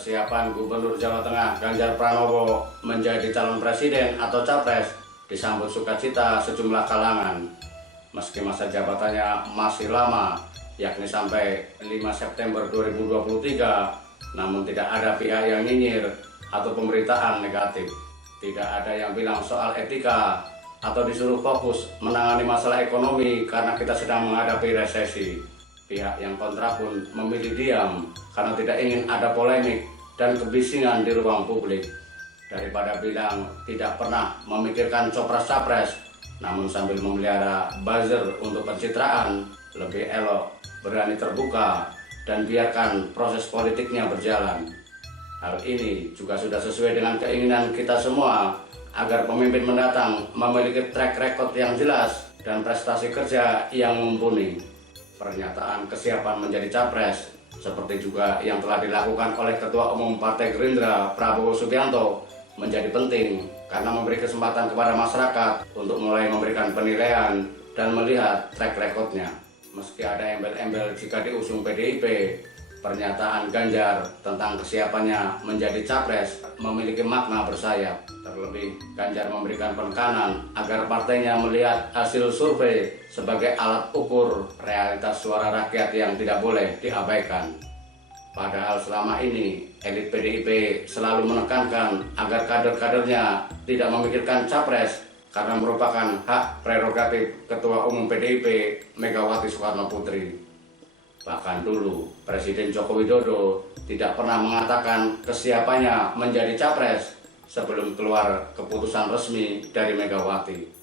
Kesiapan Gubernur Jawa Tengah Ganjar Pranowo menjadi calon presiden atau capres disambut sukacita sejumlah kalangan. Meski masa jabatannya masih lama, yakni sampai 5 September 2023, namun tidak ada pihak yang nyinyir atau pemberitaan negatif. Tidak ada yang bilang soal etika atau disuruh fokus menangani masalah ekonomi karena kita sedang menghadapi resesi. Pihak yang kontra pun memilih diam karena tidak ingin ada polemik dan kebisingan di ruang publik. Daripada bilang tidak pernah memikirkan copras-capres, namun sambil memelihara buzzer untuk pencitraan, lebih elok berani terbuka dan biarkan proses politiknya berjalan. Hal ini juga sudah sesuai dengan keinginan kita semua agar pemimpin mendatang memiliki track record yang jelas dan prestasi kerja yang mumpuni. Pernyataan kesiapan menjadi capres, seperti juga yang telah dilakukan oleh Ketua Umum Partai Gerindra Prabowo Subianto, menjadi penting karena memberi kesempatan kepada masyarakat untuk mulai memberikan penilaian dan melihat track recordnya. Meski ada embel-embel jika diusung PDIP, pernyataan Ganjar tentang kesiapannya menjadi capres memiliki makna bersayap. Terlebih, Ganjar memberikan penekanan agar partainya melihat hasil survei sebagai alat ukur realitas suara rakyat yang tidak boleh diabaikan. Padahal selama ini, elit PDIP selalu menekankan agar kader-kadernya tidak memikirkan capres karena merupakan hak prerogatif Ketua Umum PDIP Megawati Soekarno Putri. Bahkan dulu, Presiden Joko Widodo tidak pernah mengatakan kesiapannya menjadi capres sebelum keluar keputusan resmi dari Megawati.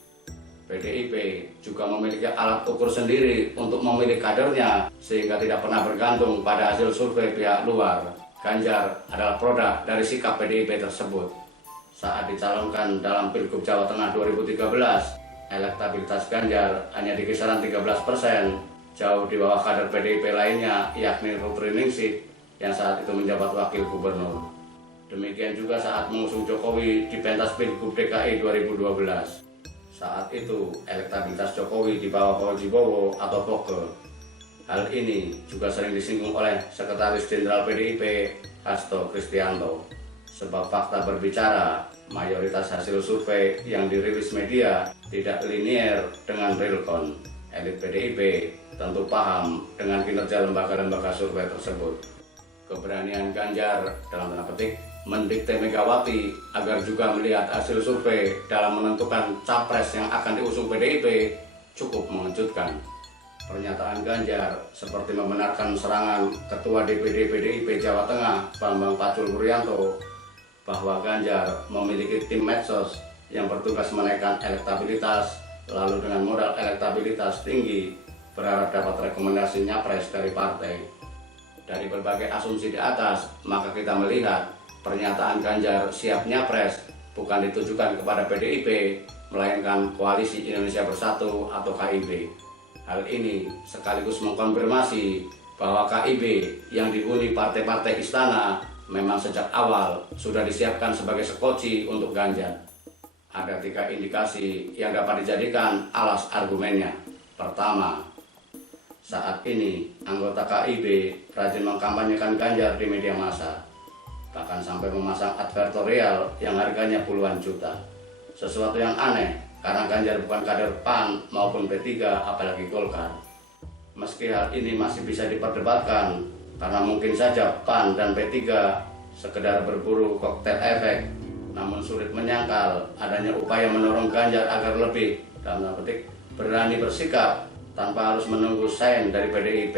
PDIP juga memiliki alat ukur sendiri untuk memilih kadernya sehingga tidak pernah bergantung pada hasil survei pihak luar. Ganjar adalah produk dari sikap PDIP tersebut. Saat dicalonkan dalam Pilgub Jawa Tengah 2013, elektabilitas Ganjar hanya di kisaran 13%, jauh di bawah kader PDIP lainnya yakni Ruth Ningsih yang saat itu menjabat wakil gubernur. Demikian juga saat mengusung Jokowi di pentas Pilgub DKI 2012. Saat itu elektabilitas Jokowi di bawah Fauzi Bowo atau Foke. Hal ini juga sering disinggung oleh Sekretaris Jenderal PDIP Hasto Kristianto. Sebab fakta berbicara, mayoritas hasil survei yang dirilis media tidak linier dengan realcon. Elit PDIP tentu paham dengan kinerja lembaga-lembaga survei tersebut. Keberanian Ganjar dalam tanda petik mendikte Megawati agar juga melihat hasil survei dalam menentukan capres yang akan diusung PDIP cukup mengejutkan. Pernyataan Ganjar seperti membenarkan serangan Ketua DPD PDIP Jawa Tengah Bambang Pacul Wuryanto bahwa Ganjar memiliki tim medsos yang bertugas menaikkan elektabilitas, lalu dengan modal elektabilitas tinggi berharap dapat rekomendasi nyapres dari partai. Dari berbagai asumsi di atas, maka kita melihat pernyataan Ganjar siap nyapres bukan ditujukan kepada PDIP, melainkan Koalisi Indonesia Bersatu atau KIB. Hal ini sekaligus mengkonfirmasi bahwa KIB yang dihuni partai-partai istana memang sejak awal sudah disiapkan sebagai sekoci untuk Ganjar. Ada 3 indikasi yang dapat dijadikan alas argumennya. Pertama, saat ini anggota KIB rajin mengkampanyekan Ganjar di media massa, bahkan sampai memasang advertorial yang harganya puluhan juta. Sesuatu yang aneh karena Ganjar bukan kader PAN maupun P3 apalagi Golkar. Meski hal ini masih bisa diperdebatkan karena mungkin saja PAN dan P3 sekedar berburu koktel efek, namun sulit menyangkal adanya upaya mendorong Ganjar agar lebih dalam tanda petik berani bersikap tanpa harus menunggu sign dari PDIP.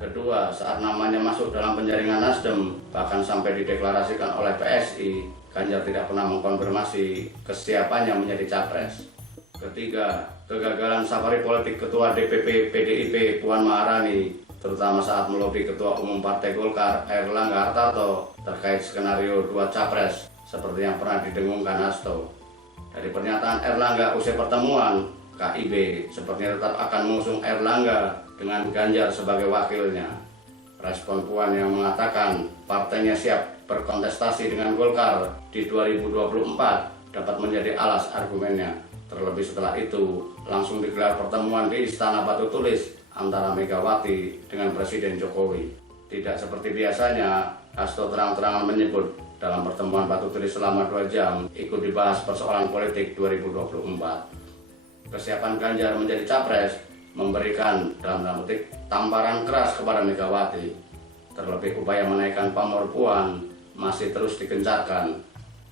Kedua, saat namanya masuk dalam penjaringan Nasdem, bahkan sampai dideklarasikan oleh PSI, Ganjar tidak pernah mengkonfirmasi kesiapannya menjadi capres. Ketiga, kegagalan safari politik Ketua DPP PDIP Puan Maharani, terutama saat melobi Ketua Umum Partai Golkar Airlangga Hartarto terkait skenario 2 capres seperti yang pernah didengungkan Hasto. Dari pernyataan Airlangga usai pertemuan, KIB sepertinya tetap akan mengusung Airlangga dengan Ganjar sebagai wakilnya. Respon Puan yang mengatakan partainya siap berkontestasi dengan Golkar di 2024 dapat menjadi alas argumennya. Terlebih setelah itu, langsung digelar pertemuan di Istana Batu Tulis antara Megawati dengan Presiden Jokowi. Tidak seperti biasanya, Hasto terang-terangan menyebut dalam pertemuan batu tulis selama 2 jam ikut dibahas persoalan politik 2024. Kesiapan Ganjar menjadi capres memberikan dalam tanda petik tamparan keras kepada Megawati. Terlebih upaya menaikkan pamor Puan masih terus digencarkan.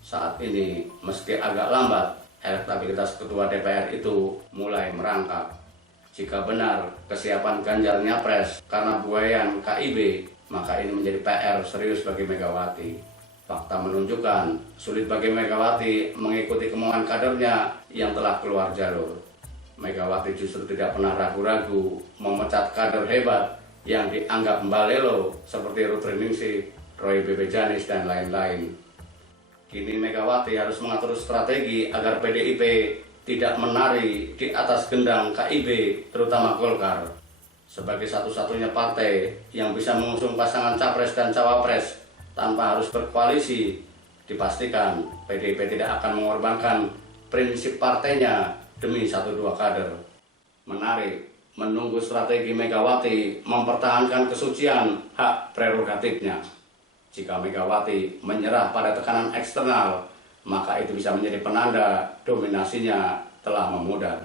Saat ini meski agak lambat, elektabilitas ketua DPR itu mulai merangkak. Jika benar kesiapan Ganjar nyapres karena buayan KIB, maka ini menjadi PR serius bagi Megawati. Fakta menunjukkan sulit bagi Megawati mengikuti kemauan kadernya yang telah keluar jalur. Megawati justru tidak pernah ragu-ragu memecat kader hebat yang dianggap mbalelo seperti Ruth Ningsih, Roy B. Janis, dan lain-lain. Kini Megawati harus mengatur strategi agar PDIP tidak menari di atas gendang KIB, terutama Golkar. Sebagai satu-satunya partai yang bisa mengusung pasangan capres dan cawapres tanpa harus berkoalisi, dipastikan PDIP tidak akan mengorbankan prinsip partainya demi 1-2 kader. Menarik menunggu strategi Megawati mempertahankan kesucian hak prerogatifnya. Jika Megawati menyerah pada tekanan eksternal, maka itu bisa menjadi penanda dominasinya telah memudar.